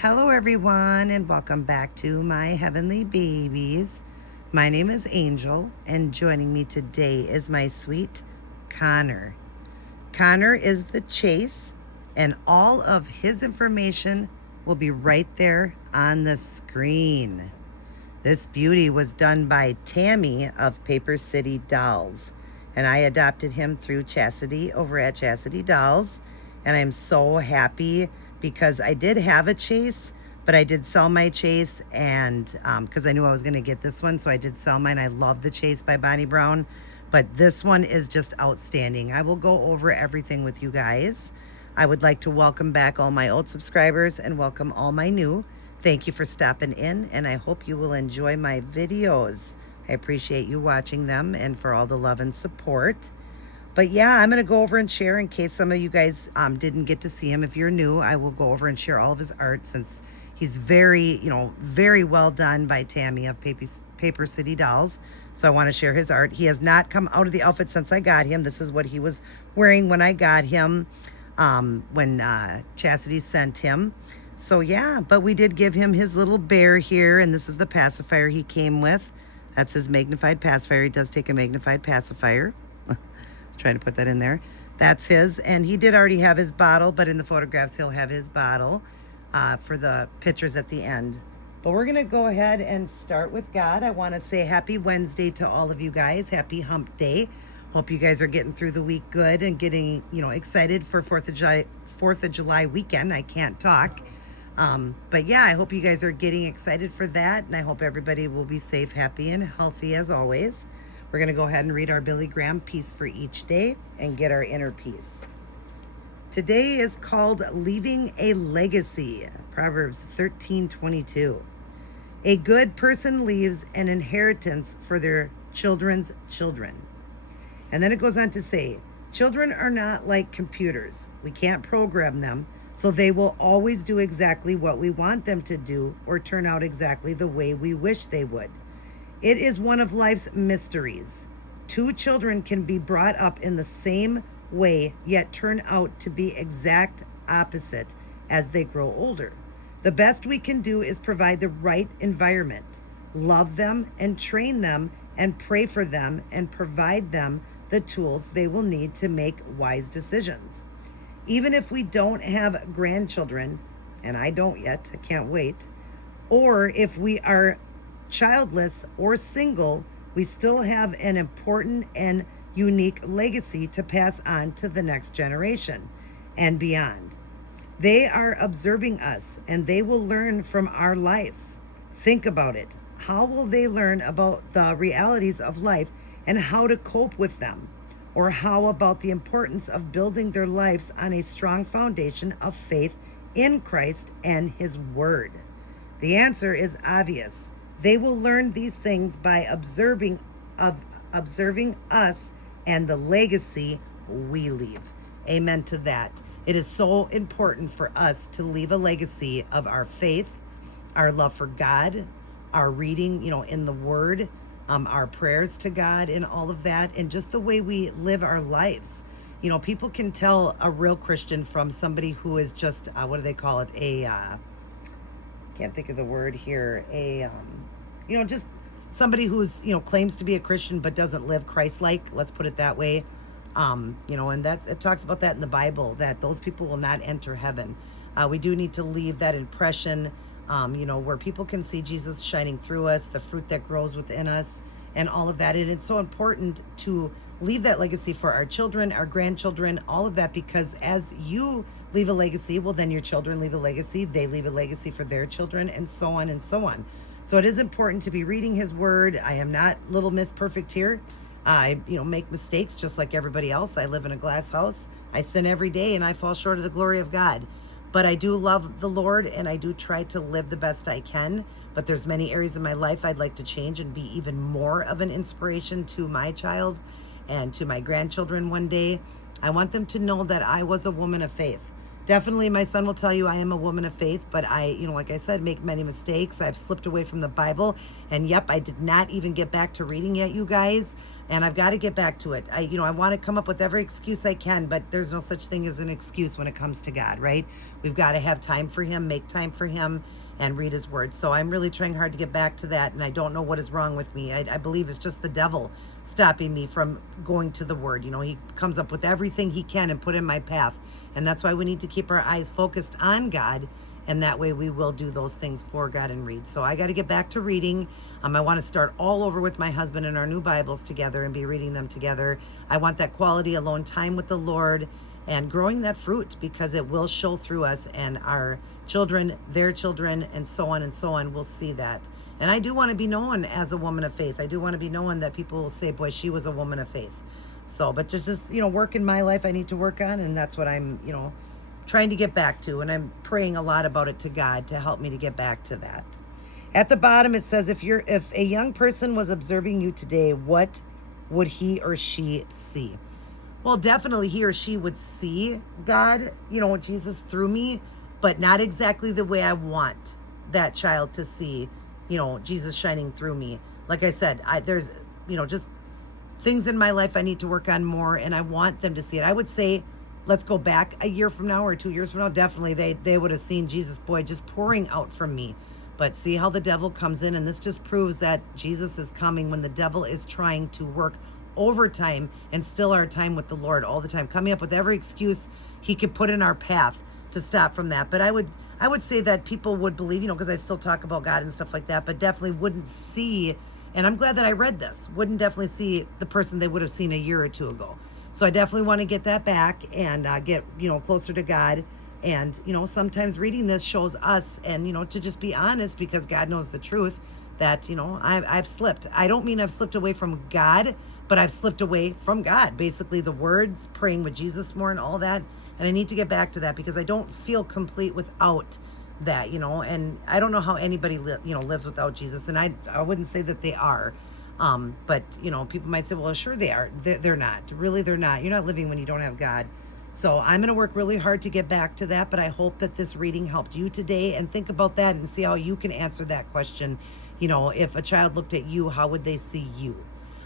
Hello, everyone, and welcome back to my heavenly babies. My name is Angel, and joining me today is my sweet Connor. Connor is the Chase, and all of his information will be right there on the screen. This beauty was done by Tammy of Paper City Dolls, and I adopted him through Chastity over at Chastity Dolls, and I'm so happy because I did have a Chase, but I did sell my Chase, and because I knew I was going to get this one, so I did sell mine. I love the Chase by Bonnie Brown, but this one is just outstanding. I will go over everything with you guys. I would like to welcome back all my old subscribers and welcome all my new. Thank you for stopping in, and I hope you will enjoy my videos. I appreciate you watching them and for all the love and support. But yeah, I'm going to go over and share in case some of you guys didn't get to see him. If you're new, I will go over and share all of his art since he's very well done by Tammy of Paper City Dolls. So I want to share his art. He has not come out of the outfit since I got him. This is what he was wearing when I got him, when Chastity sent him. So yeah, but we did give him his little bear here, and this is the pacifier he came with. That's his magnified pacifier. He does take a magnified pacifier. Trying to put that in there. That's his, and he did already have his bottle, but in the photographs he'll have his bottle for the pictures at the end. But we're gonna go ahead and start with God. I want to say happy Wednesday to all of you guys. Happy hump day. Hope you guys are getting through the week good and getting excited for 4th of July weekend. I can't talk. But yeah, I hope you guys are getting excited for that, and I hope everybody will be safe, happy, and healthy as always. We're going to go ahead and read our Billy Graham piece for each day and get our inner peace. Today is called Leaving a Legacy, Proverbs 13:22. A good person leaves an inheritance for their children's children. And then it goes on to say, children are not like computers. We can't program them, so they will always do exactly what we want them to do or turn out exactly the way we wish they would. It is one of life's mysteries. Two children can be brought up in the same way, yet turn out to be exact opposite as they grow older. The best we can do is provide the right environment, love them and train them and pray for them and provide them the tools they will need to make wise decisions. Even if we don't have grandchildren, and I don't yet, I can't wait, or if we are childless or single, we still have an important and unique legacy to pass on to the next generation and beyond. They are observing us, and they will learn from our lives. Think about it. How will they learn about the realities of life and how to cope with them? Or how about the importance of building their lives on a strong foundation of faith in Christ and His Word? The answer is obvious. They will learn these things by observing us and the legacy we leave. Amen to that. It is so important for us to leave a legacy of our faith, our love for God, our reading, in the Word, our prayers to God and all of that, and just the way we live our lives. People can tell a real Christian from somebody who is just, what do they call it? Can't think of the word here, just somebody who's, claims to be a Christian but doesn't live Christ-like, let's put it that way. And it talks about that in the Bible, that those people will not enter heaven. We do need to leave that impression, where people can see Jesus shining through us, the fruit that grows within us, and all of that. And it's so important to leave that legacy for our children, our grandchildren, all of that, because as you leave a legacy, well, then your children leave a legacy, they leave a legacy for their children, and so on and so on. So it is important to be reading His Word. I am not Little Miss Perfect here. I, make mistakes just like everybody else. I live in a glass house. I sin every day, and I fall short of the glory of God. But I do love the Lord, and I do try to live the best I can. But there's many areas in my life I'd like to change and be even more of an inspiration to my child and to my grandchildren one day. I want them to know that I was a woman of faith. Definitely, my son will tell you I am a woman of faith, but I, like I said, make many mistakes. I've slipped away from the Bible, and yep, I did not even get back to reading yet, you guys. And I've got to get back to it. I want to come up with every excuse I can, but there's no such thing as an excuse when it comes to God, right? We've got to have time for him, make time for him, and read his word. So I'm really trying hard to get back to that, and I don't know what is wrong with me. I believe it's just the devil stopping me from going to the word. He comes up with everything he can and put in my path. And that's why we need to keep our eyes focused on God, and that way we will do those things for God and read. So I got to get back to reading. I want to start all over with my husband and our new Bibles together and be reading them together. I want that quality alone time with the Lord and growing that fruit, because it will show through us, and our children, their children, and so on will see that. And I do want to be known as a woman of faith. I do want to be known that people will say, boy, she was a woman of faith. So, but there's just, work in my life I need to work on, and that's what I'm, trying to get back to, and I'm praying a lot about it to God to help me to get back to that. At the bottom it says, if a young person was observing you today, what would he or she see? Well, definitely he or she would see God, Jesus through me, but not exactly the way I want that child to see, Jesus shining through me. Like I said, there's, just things in my life I need to work on more, and I want them to see it. I would say, let's go back a year from now or 2 years from now. Definitely they would have seen Jesus, boy, just pouring out from me. But see how the devil comes in, and this just proves that Jesus is coming when the devil is trying to work overtime and still our time with the Lord all the time, coming up with every excuse he could put in our path to stop from that. But I would say that people would believe, because I still talk about God and stuff like that, but definitely wouldn't see, and I'm glad that I read this, wouldn't definitely see the person they would have seen a year or two ago. So I definitely want to get that back and get, closer to God. And, sometimes reading this shows us, and, to just be honest, because God knows the truth, that, I've slipped. I don't mean I've slipped away from God, but I've slipped away from God. Basically the words, praying with Jesus more and all that. And I need to get back to that, because I don't feel complete without that, and I don't know how anybody, lives without Jesus. And I wouldn't say that they are. But, people might say, well, sure they are. They're not. Really, they're not. You're not living when you don't have God. So I'm going to work really hard to get back to that, but I hope that this reading helped you today, and think about that and see how you can answer that question. If a child looked at you, how would they see you?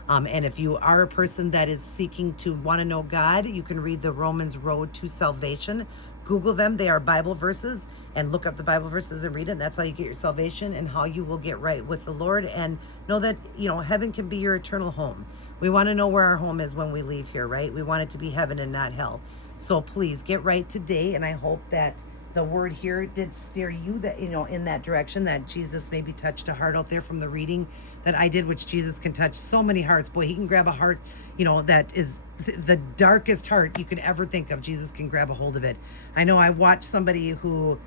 And if you are a person that is seeking to want to know God, you can read the Romans Road to Salvation. Google them. They are Bible verses, and look up the Bible verses and read it. And that's how you get your salvation and how you will get right with the Lord, and know that, heaven can be your eternal home. We want to know where our home is when we leave here, right? We want it to be heaven and not hell. So please get right today, and I hope that the word here did steer you that, in that direction, that Jesus maybe touched a heart out there from the reading that I did, which Jesus can touch so many hearts. Boy, he can grab a heart, that is the darkest heart you can ever think of. Jesus can grab a hold of it. I know I watched somebody who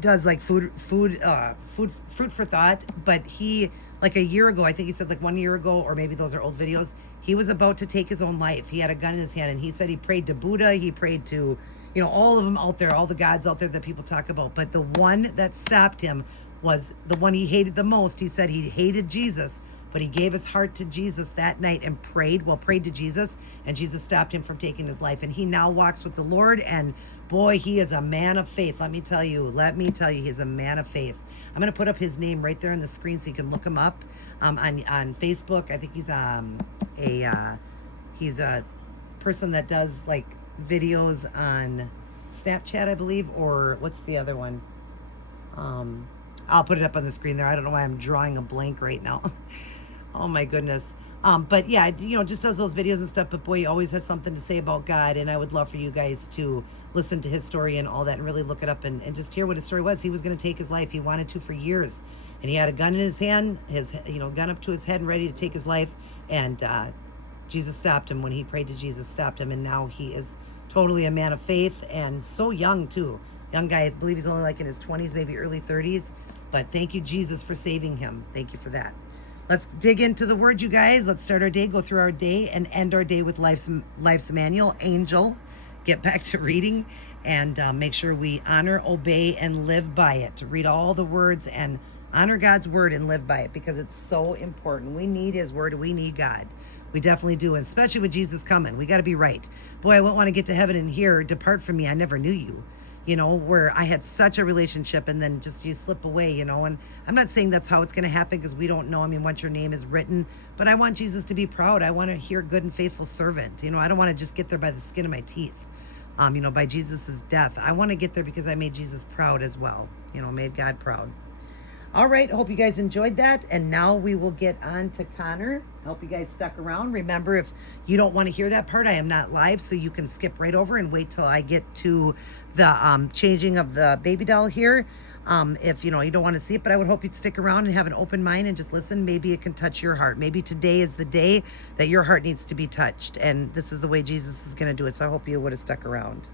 does like food for thought, but he, like a year ago, I think he said like 1 year ago, or maybe those are old videos, he was about to take his own life. He had a gun in his hand, and he said he prayed to Buddha, he prayed to, all of them out there, all the gods out there that people talk about. But the one that stopped him was the one he hated the most. He said he hated Jesus, but he gave his heart to Jesus that night and prayed to Jesus, and Jesus stopped him from taking his life. And he now walks with the Lord, and boy, he is a man of faith. Let me tell you, he's a man of faith. I'm going to put up his name right there on the screen so you can look him up on Facebook. I think he's a person that does like videos on Snapchat, I believe, or what's the other one? I'll put it up on the screen there. I don't know why I'm drawing a blank right now. Oh my goodness. But yeah, just does those videos and stuff. But boy, he always has something to say about God. And I would love for you guys to listen to his story and all that, and really look it up and just hear what his story was. He was going to take his life. He wanted to for years. And he had a gun in his hand, gun up to his head and ready to take his life. And Jesus stopped him when he prayed to Jesus, stopped him. And now he is totally a man of faith, and so young too. Young guy, I believe he's only like in his 20s, maybe early 30s. But thank you, Jesus, for saving him. Thank you for that. Let's dig into the word, you guys. Let's start our day, go through our day, and end our day with Life's Manual, Angel. Get back to reading, and make sure we honor, obey, and live by it. To read all the words and honor God's word and live by it, because it's so important. We need his word. We need God. We definitely do, and especially with Jesus coming. We got to be right. Boy, I won't want to get to heaven and hear, depart from me, I never knew you. where I had such a relationship and then just you slip away, and I'm not saying that's how it's going to happen because we don't know. I mean, once your name is written, but I want Jesus to be proud. I want to hear good and faithful servant. I don't want to just get there by the skin of my teeth, by Jesus's death. I want to get there because I made Jesus proud as well, made God proud. All right, hope you guys enjoyed that. And now we will get on to Connor. I hope you guys stuck around. Remember, if you don't want to hear that part, I am not live, so you can skip right over and wait till I get to the changing of the baby doll here. If you don't want to see it, but I would hope you'd stick around and have an open mind and just listen. Maybe it can touch your heart. Maybe today is the day that your heart needs to be touched, and this is the way Jesus is going to do it. So I hope you would have stuck around.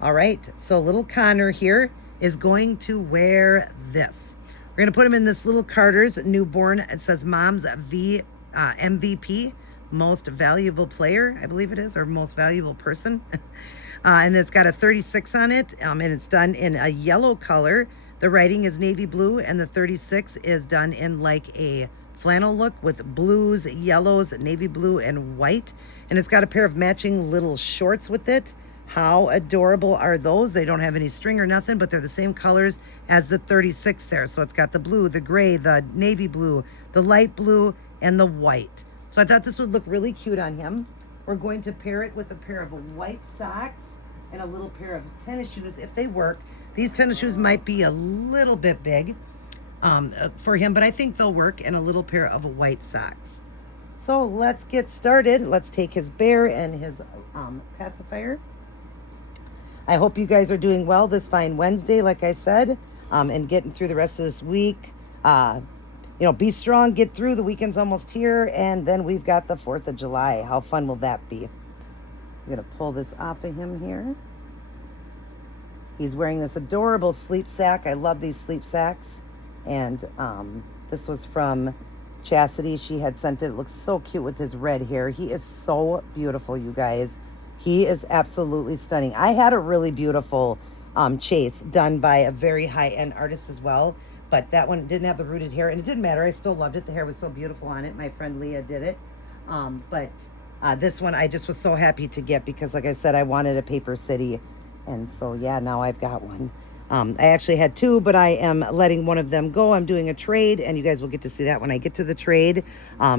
All right, so little Connor here is going to wear this. We're going to put him in this little Carter's newborn. It says Mom's MVP, most valuable player, I believe it is, or most valuable person. And it's got a 36 on it, and it's done in a yellow color. The writing is navy blue, and the 36 is done in like a flannel look with blues, yellows, navy blue, and white. And it's got a pair of matching little shorts with it. How adorable are those? They don't have any string or nothing, but they're the same colors as the 36 there. So it's got the blue, the gray, the navy blue, the light blue, and the white. So I thought this would look really cute on him. We're going to pair it with a pair of white socks and a little pair of tennis shoes if they work. These tennis shoes might be a little bit big for him, but I think they'll work, and a little pair of white socks. So let's get started. Let's take his bear and his pacifier. I hope you guys are doing well this fine Wednesday, like I said, and getting through the rest of this week. Be strong, get through. The weekend's almost here, and then we've got the 4th of July. How fun will that be? I'm going to pull this off of him here. He's wearing this adorable sleep sack. I love these sleep sacks. And this was from Chastity. She had sent it. It looks so cute with his red hair. He is so beautiful, you guys. He is absolutely stunning. I had a really beautiful chase done by a very high-end artist as well, but that one didn't have the rooted hair, and it didn't matter. I still loved it. The hair was so beautiful on it. My friend Leah did it. But this one I just was so happy to get because, like I said, I wanted a Paper City, and so, yeah, now I've got one. I actually had two, but I am letting one of them go. I'm doing a trade, and you guys will get to see that when I get to the trade,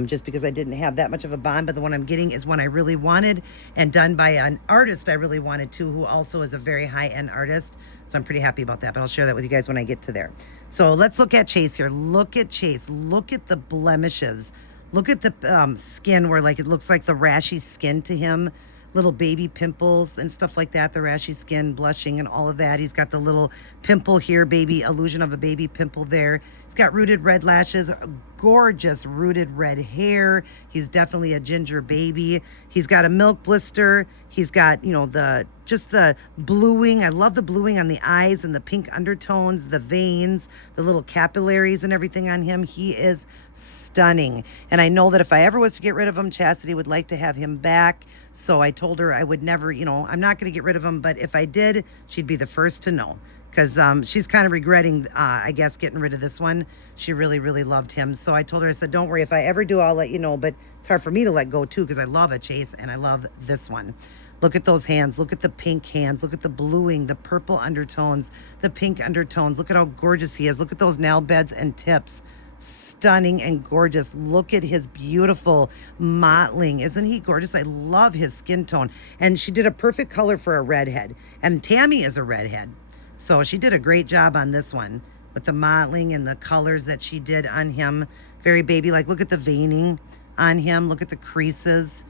just because I didn't have that much of a bond. But the one I'm getting is one I really wanted and done by an artist I really wanted to, who also is a very high-end artist. So I'm pretty happy about that, but I'll share that with you guys when I get to there. So let's look at Chase here. Look at Chase. Look at the blemishes. Look at the skin where it looks like the rashy skin to him. Little baby pimples and stuff like that, the rashy skin, blushing, and all of that. He's got the little pimple here, baby, illusion of a baby pimple there. He's got rooted red lashes, gorgeous rooted red hair. He's definitely a ginger baby. He's got a milk blister. He's got, the bluing. I love the bluing on the eyes and the pink undertones, the veins, the little capillaries and everything on him. He is stunning. And I know that if I ever was to get rid of him, Chastity would like to have him back. So I told her I would never, I'm not going to get rid of him. But if I did, she'd be the first to know. Because she's kind of regretting, I guess, getting rid of this one. She really, really loved him. So I told her, I said, don't worry. If I ever do, I'll let you know. But it's hard for me to let go, too, because I love a Chase, and I love this one. Look at those hands. Look at the pink hands. Look at the bluing, the purple undertones, the pink undertones. Look at how gorgeous he is. Look at those nail beds and tips. Stunning and gorgeous. Look at his beautiful mottling. Isn't he gorgeous? I love his skin tone. And she did a perfect color for a redhead. And Tammy is a redhead. So she did a great job on this one with the mottling and the colors that she did on him. Very baby-like. Look at the veining on him. Look at the creases.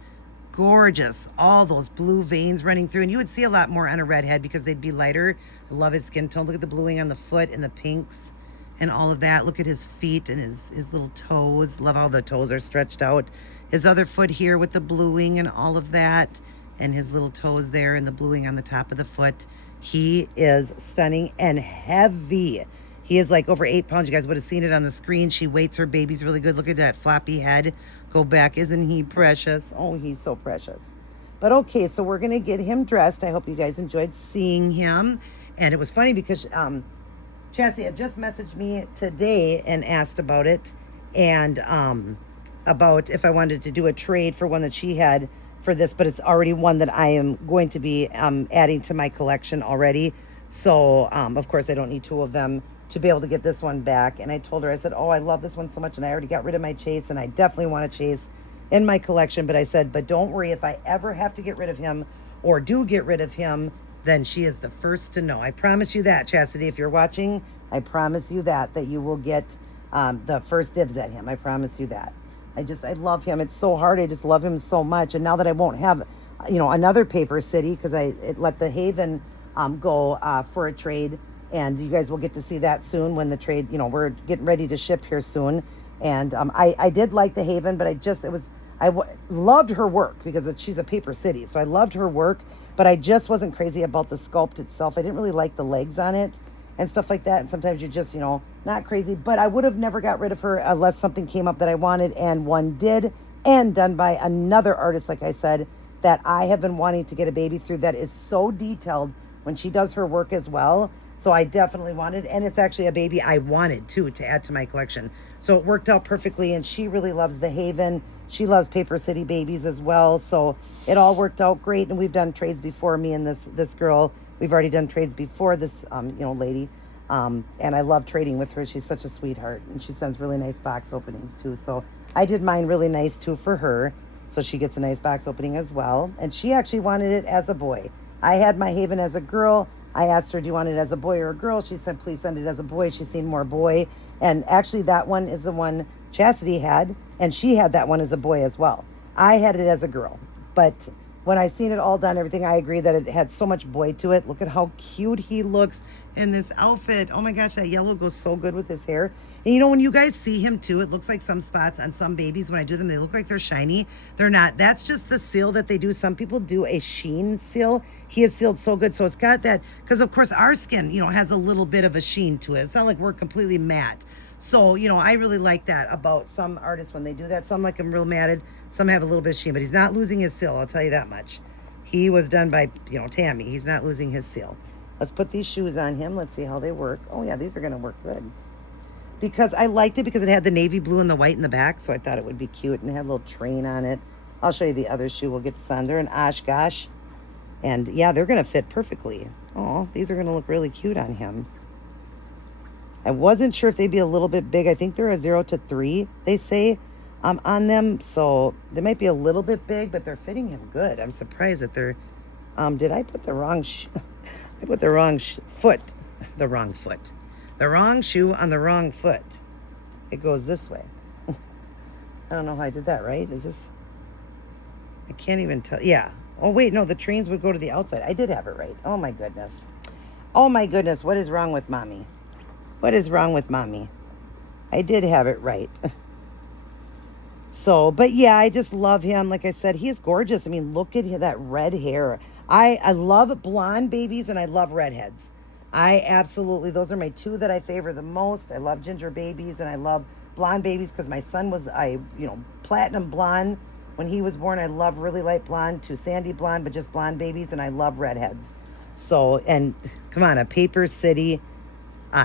Gorgeous. All those blue veins running through. And you would see a lot more on a redhead because they'd be lighter. I love his skin tone. Look at the bluing on the foot and the pinks and all of that. Look at his feet and his little toes. Love how the toes are stretched out. His other foot here with the bluing and all of that. And his little toes there and the bluing on the top of the foot. He is stunning and heavy. He is like over 8 pounds. You guys would have seen it on the screen. She weights her babies really good. Look at that floppy head. Go back. Isn't he precious? Oh, he's so precious. But okay, so we're going to get him dressed. I hope you guys enjoyed seeing him. And it was funny because Chastity had just messaged me today and asked about it. And about if I wanted to do a trade for one that she had for this. But it's already one that I am going to be adding to my collection already. So, of course, I don't need two of them to be able to get this one back. And I told her, I said, oh, I love this one so much. And I already got rid of my Chase, and I definitely want a Chase in my collection. But I said, but don't worry, if I ever have to get rid of him or do get rid of him, then she is the first to know. I promise you that, Chastity. If you're watching, I promise you that you will get the first dibs at him. I promise you that. I love him. It's so hard. I just love him so much. And now that I won't have, another Paper City, because I let the Haven go for a trade, and you guys will get to see that soon when the trade, we're getting ready to ship here soon. And I did like the Haven, but loved her work because she's a Paper City. So I loved her work, but I just wasn't crazy about the sculpt itself. I didn't really like the legs on it and stuff like that. And sometimes you're just, not crazy, but I would have never got rid of her unless something came up that I wanted, and one did, and done by another artist, like I said, that I have been wanting to get a baby through, that is so detailed when she does her work as well. So I definitely wanted, and it's actually a baby I wanted too, to add to my collection. So it worked out perfectly, and she really loves the Haven. She loves Paper City babies as well. So it all worked out great, and we've done trades before, me and this girl. We've already done trades before, this lady. And I love trading with her. She's such a sweetheart, and she sends really nice box openings too. So I did mine really nice too for her, so she gets a nice box opening as well. And she actually wanted it as a boy. I had my Haven as a girl. I asked her, do you want it as a boy or a girl? She said, please send it as a boy. She's seen more boy. And actually that one is the one Chastity had, and she had that one as a boy as well. I had it as a girl, but when I seen it all done, everything, I agree that it had so much boy to it. Look at how cute he looks in this outfit. Oh my gosh, that yellow goes so good with his hair. And when you guys see him too, it looks like some spots on some babies, when I do them, they look like they're shiny. They're not. That's just the seal that they do. Some people do a sheen seal. He is sealed so good. So it's got that, because of course our skin, has a little bit of a sheen to it. It's not like we're completely matte. So, I really like that about some artists when they do that. Some like them real matted. Some have a little bit of sheen, but he's not losing his seal. I'll tell you that much. He was done by, Tammy. He's not losing his seal. Let's put these shoes on him. Let's see how they work. Oh yeah, these are going to work good. Because I liked it because it had the navy blue and the white in the back. So I thought it would be cute, and it had a little train on it. I'll show you the other shoe. We'll get this on. They're an Oshkosh. And yeah, they're going to fit perfectly. Oh, these are going to look really cute on him. I wasn't sure if they'd be a little bit big. I think they're a 0 to 3, they say, on them. So they might be a little bit big, but they're fitting him good. I'm surprised that they're... did I put the wrong... I put the wrong foot. The wrong foot. The wrong shoe on the wrong foot. It goes this way. I don't know how I did that, right? Is this... I can't even tell. Yeah. Oh, wait, no, the trains would go to the outside. I did have it right. Oh, my goodness. Oh, my goodness. What is wrong with mommy? What is wrong with mommy? I did have it right. So, but yeah, I just love him. Like I said, he is gorgeous. I mean, look at that red hair. I love blonde babies, and I love redheads. I absolutely, those are my two that I favor the most. I love ginger babies, and I love blonde babies because my son was, platinum blonde when he was born. I love really light blonde to sandy blonde, but just blonde babies, and I love redheads. So, and come on, a Paper City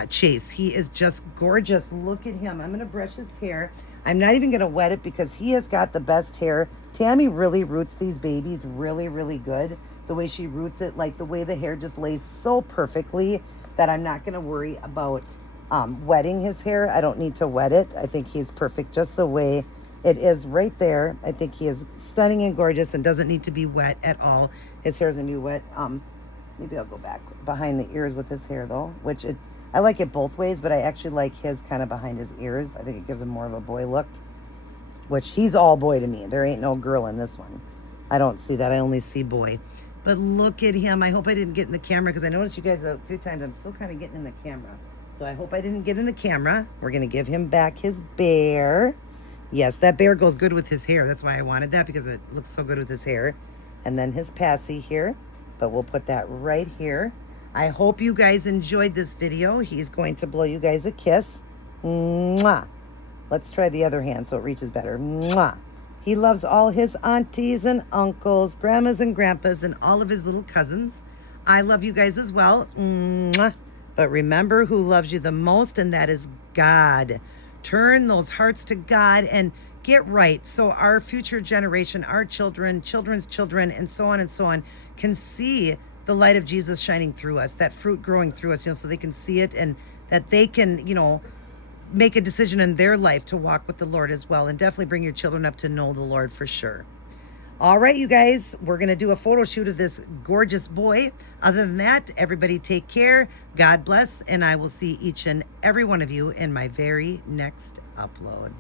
Chase. He is just gorgeous. Look at him. I'm going to brush his hair. I'm not even going to wet it because he has got the best hair. Tammy really roots these babies really, really good. The way she roots it, like the way the hair just lays so perfectly that I'm not going to worry about wetting his hair. I don't need to wet it. I think he's perfect just the way it is right there. I think he is stunning and gorgeous and doesn't need to be wet at all. His hair's going to be wet. Maybe I'll go back behind the ears with his hair though, which I like it both ways, but I actually like his kind of behind his ears. I think it gives him more of a boy look, which he's all boy to me. There ain't no girl in this one. I don't see that. I only see boy. But look at him. I hope I didn't get in the camera because I noticed you guys a few times I'm still kind of getting in the camera. So I hope I didn't get in the camera. We're going to give him back his bear. Yes, that bear goes good with his hair. That's why I wanted that, because it looks so good with his hair. And then his passy here. But we'll put that right here. I hope you guys enjoyed this video. He's going to blow you guys a kiss. Mwah. Let's try the other hand so it reaches better. Mwah. He loves all his aunties and uncles, grandmas and grandpas, and all of his little cousins. I love you guys as well. Mwah. But remember who loves you the most, and that is God. Turn those hearts to God and get right so our future generation, our children, children's children, and so on, can see the light of Jesus shining through us, that fruit growing through us, so they can see it and that they can, make a decision in their life to walk with the Lord as well. And definitely bring your children up to know the Lord for sure. All right, you guys, we're going to do a photo shoot of this gorgeous boy. Other than that, everybody take care. God bless. And I will see each and every one of you in my very next upload.